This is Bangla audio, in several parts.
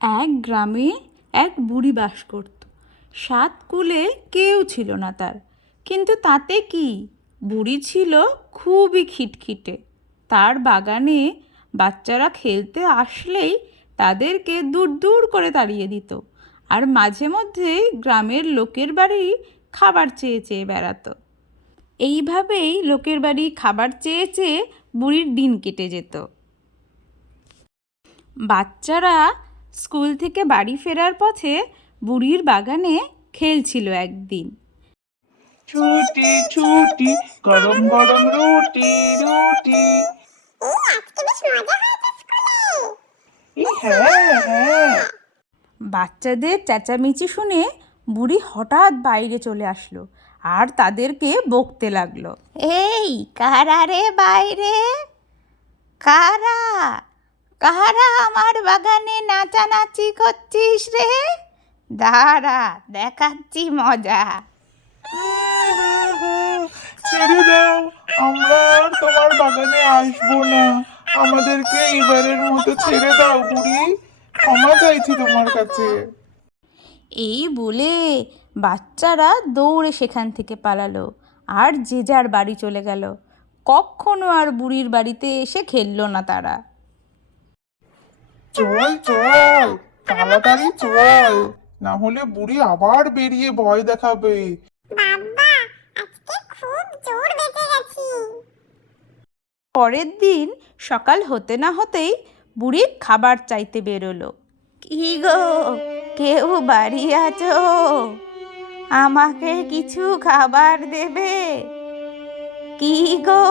এক গ্রামে এক বুড়ি বাস করত। 7 কুলে কেউ ছিল না তার, কিন্তু তাতে কি, বুড়ি ছিল খুবই খিটখিটে। তার বাগানে বাচ্চারা খেলতে আসলেই তাদেরকে দূর দূর করে তাড়িয়ে দিত, আর মাঝে মধ্যে গ্রামের লোকের বাড়ি খাবার চেয়ে চেয়ে বেড়াতো। এইভাবেই লোকের বাড়ি খাবার চেয়ে চেয়ে বুড়ির দিন কেটে যেত। বাচ্চারা স্কুল থেকে বাড়ি ফেরার পথে বুড়ির বাগানে খেলছিল একদিন। ছুটি ছুটি, গরম গরম রুটি রুটি। হ্যাঁ হ্যাঁ। বাচ্চাদের চেঁচামেচি শুনে বুড়ি হঠাৎ বাইরে চলে আসলো আর তাদেরকে বকতে লাগলো। এই কারা রে বাইরে? কারা কারা আমার বাগানে নাচানাচি করছিস রে? দাঁড়া, দেখাচ্ছি মজা। ছেড়ে দাও, আমরা আর তোমার বাগানে আসবো না। আমাদেরকে এবারের মতো ছেড়ে দাও বুড়ি, ক্ষমা চাইছি তোমার কাছে। এই বলে বাচ্চারা দৌড়ে সেখান থেকে পালালো আর যে যার বাড়ি চলে গেল। কখনো আর বুড়ির বাড়িতে এসে খেললো না তারা। চল চল, তাড়াতাড়ি চল, না হলে বুড়ি আবার বেরিয়ে ভয় দেখাবে। পরের দিন সকাল হতে না হতেই বুড়ি খাবার চাইতে বেরোলো। কি গো, কেউ বাড়ি আছো? আমাকে কিছু খাবার দেবে? কি গো,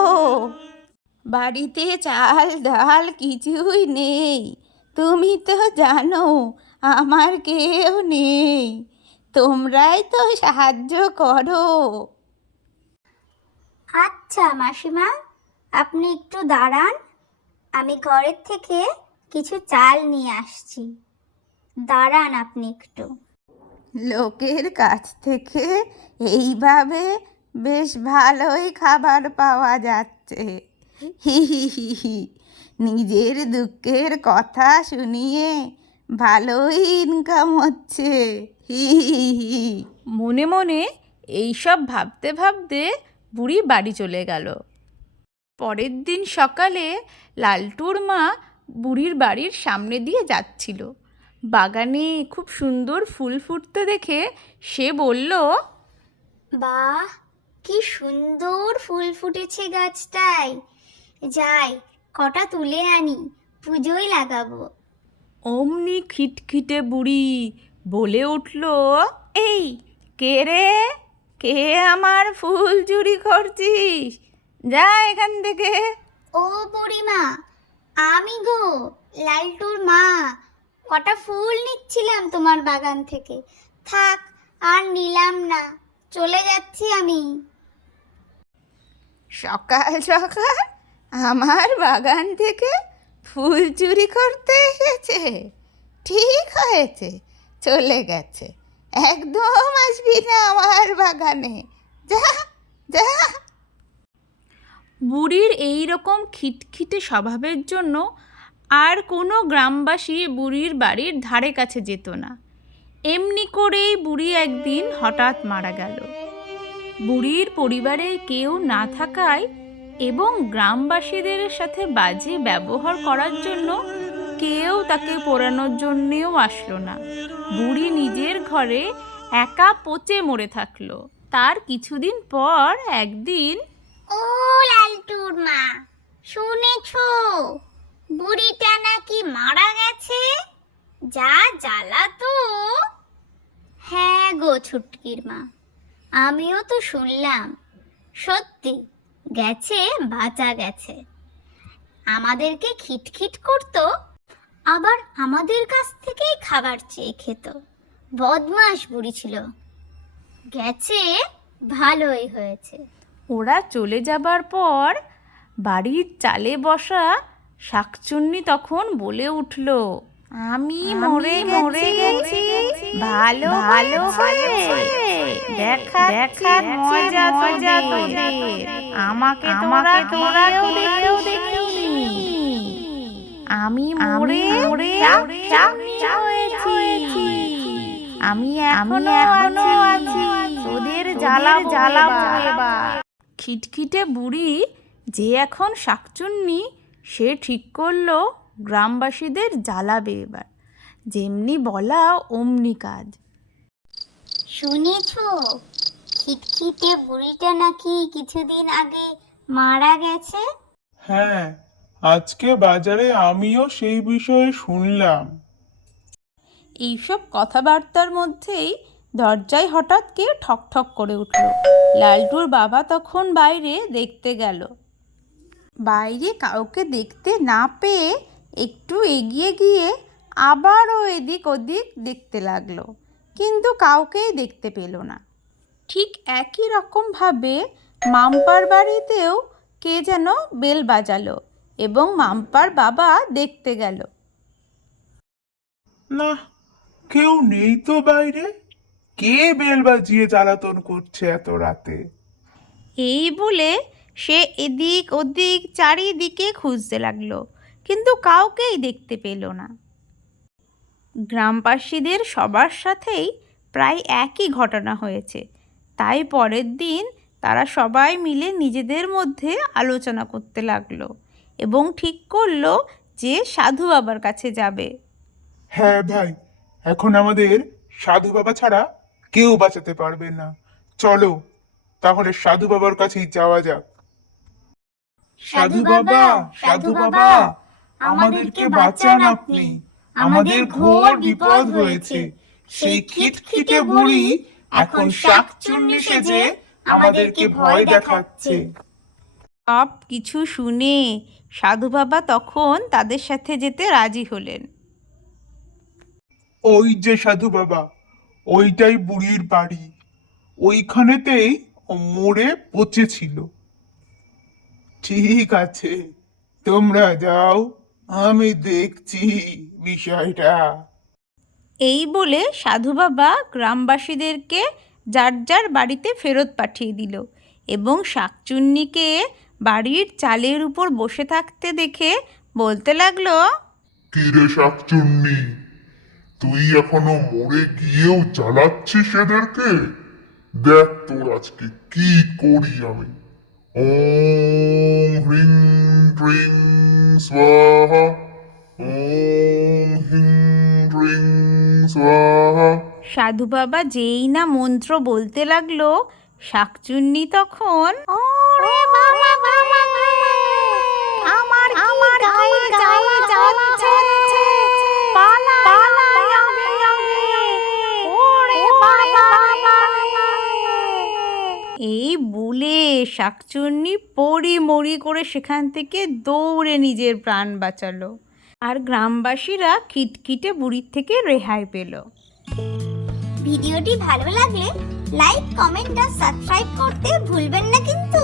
বাড়িতে চাল ডাল কিছুই নেই। তুমি তো জানো আমার কেউ নেই, তোমরাই তো সাহায্য করো। আচ্ছা মাসিমা, আপনি একটু দাঁড়ান, আমি ঘরের থেকে কিছু চাল নিয়ে আসছি। দাঁড়ান আপনি একটু। লোকের কাছ থেকে এইভাবে বেশ ভালোই খাবার পাওয়া যাচ্ছে। হি হি হি হি, নিজের দুঃখের কথা শুনিয়ে ভালোই ইনকাম হচ্ছে। হি হি হি। মনে মনে এইসব ভাবতে ভাবতে বুড়ি বাড়ি চলে গেল। পরের দিন সকালে লালটুর মা বুড়ির বাড়ির সামনে দিয়ে যাচ্ছিল। বাগানে খুব সুন্দর ফুল ফুটতে দেখে সে বলল, বাহ, কি সুন্দর ফুল ফুটেছে গাছটায়। যাই, কটা তুলে আনি, পুজোয় লাগাবো। অমনি খিটখিটে বুড়ি বলে উঠল, এই কে রে? কে আমার ফুল চুরি করছিস? যা এখান থেকে। ও বুড়িমা, আমি গো, লালটুর মা। কটা ফুল নিচ্ছিলাম তোমার বাগান থেকে, থাক আর নিলাম না, চলে যাচ্ছি আমি। সকাল সকাল আমার বাগান থেকে ফুল চুরি করতে এসেছে? ঠিক হয়েছে, চলে গেছে। একদম আসবি না আমার বাগানে, যা যা। বুড়ির এই রকম খিটখিটে স্বভাবের জন্য আর কোনো গ্রামবাসী বুড়ির বাড়ির ধারে কাছে যেত না। এমনি করেই বুড়ি একদিন হঠাৎ মারা গেল। বুড়ির পরিবারে কেউ না থাকায় এবং গ্রামবাসীদের সাথে বাজে ব্যবহার করার জন্য কেউ তাকে পোড়ানোর জন্যেও আসলো না। বুড়ি নিজের ঘরে একা পচে মরে থাকলো। তার কিছুদিন পর একদিন, ও লালটুর মা, শুনেছো বুড়িটা নাকি মারা গেছে? যা জ্বালা তো। হ্যাঁ গো ছুটকির মা, আমিও তো শুনলাম। সত্যি গেছে, বাঁচা গেছে। আমাদেরকে খিটখিট করতো, আবার আমাদের কাছ থেকেই খাবার চেয়ে খেত। বদমাশ বুড়ি ছিল। গেছে, ভালোই হয়েছে। ওরা চলে যাবার পর বাড়ির চালে বসা শাকচুন্নি তখন বলে উঠল, আমি মরে গেছি, ভালো ভালো দেখার মজা তোদের, আমাকে তোরা দেখেও দেখিনি। আমি মরে হয়েছি, আমি এখনো আছি, তোদের জ্বালাবো এবার। খিটখিটে বুড়ি যে এখন শাকচুন্নি, সে ঠিক করলো গ্রামবাসীদের জ্বালাবে এবার। যেমনি বলা অমনি কাজ। শুনেছো খিটখিটে বুড়িটা নাকি কিছুদিন আগে মারা গেছে? হ্যাঁ, আজকে বাজারে আমিও সেই বিষয়ে শুনলাম। এইসব কথাবার্তার মধ্যেই দরজায় হঠাৎ কে ঠক ঠক করে উঠল। লালটুর বাবা তখন বাইরে দেখতে গেল। বাইরে কাউকে দেখতে না পেয়ে একটু এগিয়ে গিয়ে আবারও এদিক ওদিক দেখতে লাগলো, কিন্তু কাউকেই দেখতে পেল না। ঠিক একই রকমভাবে মাম্পার বাড়িতেও কে যেন বেল বাজালো এবং মাম্পার বাবা দেখতে গেল। না, কেউ নেই তো বাইরে। কে বেল বাজিয়ে জ্বালাতন করছে এত রাতে? এই বলে সে এদিক ওদিক চারিদিকে খুঁজতে লাগলো, কিন্তু কাউকেই দেখতে পেল না। গ্রামবাসীদের সবার সাথেই প্রায় একই ঘটনা হয়েছে, তাই পরের দিন তারা সবাই মিলে নিজেদের মধ্যে আলোচনা করতে লাগলো এবং ঠিক করলো যে সাধু বাবার কাছে যাবে। হ্যাঁ ভাই, এখন আমাদের সাধু বাবা ছাড়া কেউ বাঁচাতে পারবে না। চলো তাহলে সাধু বাবার কাছেই যাওয়া যাক। সাধু বাবা, সাধু বাবা, আমাদেরকে বাঁচান আপনি। আমাদের ঘোর বিপদ হয়েছে। সেই খিটখিটে বুড়ি এখন শাকচুন্নি সেজে আমাদেরকে ভয় দেখাচ্ছে। সব কিছু শুনে সাধু বাবা তখন তাদের সাথে যেতে রাজি হলেন। ওই যে সাধু বাবা, ওইটাই বুড়ির বাড়ি। ওইখানেতেই ও মরে পচেছিল। ঠিক আছে, তোমরা যাও, আমি দেখছি বিষয়টা। এই বলে সাধু বাবা গ্রামবাসীদেরকে যার যার বাড়িতে ফেরত পাঠিয়ে দিল এবং শাকচুন্নিকে বাড়ির চালের উপর বসে থাকতে দেখে বলতে লাগলো, কিরে শাকচুন্নি, তুই এখনো মরে গিয়েও জ্বালাচ্ছিস এদেরকে? দেখ তোর আজকে কি করি আমি। ওম হ্রিং হ্রিং স্বাহা, ওম হ্রিং হ্রিং স্বাহা। সাধু বাবা যেই না মন্ত্র বলতে লাগলো, শাকচুন্নি তখন এই বলে শাকচুন্নি পড়ি মরি করে সেখান থেকে দৌড়ে নিজের প্রাণ বাঁচালো, আর গ্রামবাসীরা খিটখিটে বুড়ির থেকে রেহাই পেল। ভিডিওটি ভালো লাগলে লাইক, কমেন্ট আর সাবস্ক্রাইব করতে ভুলবেন না কিন্তু।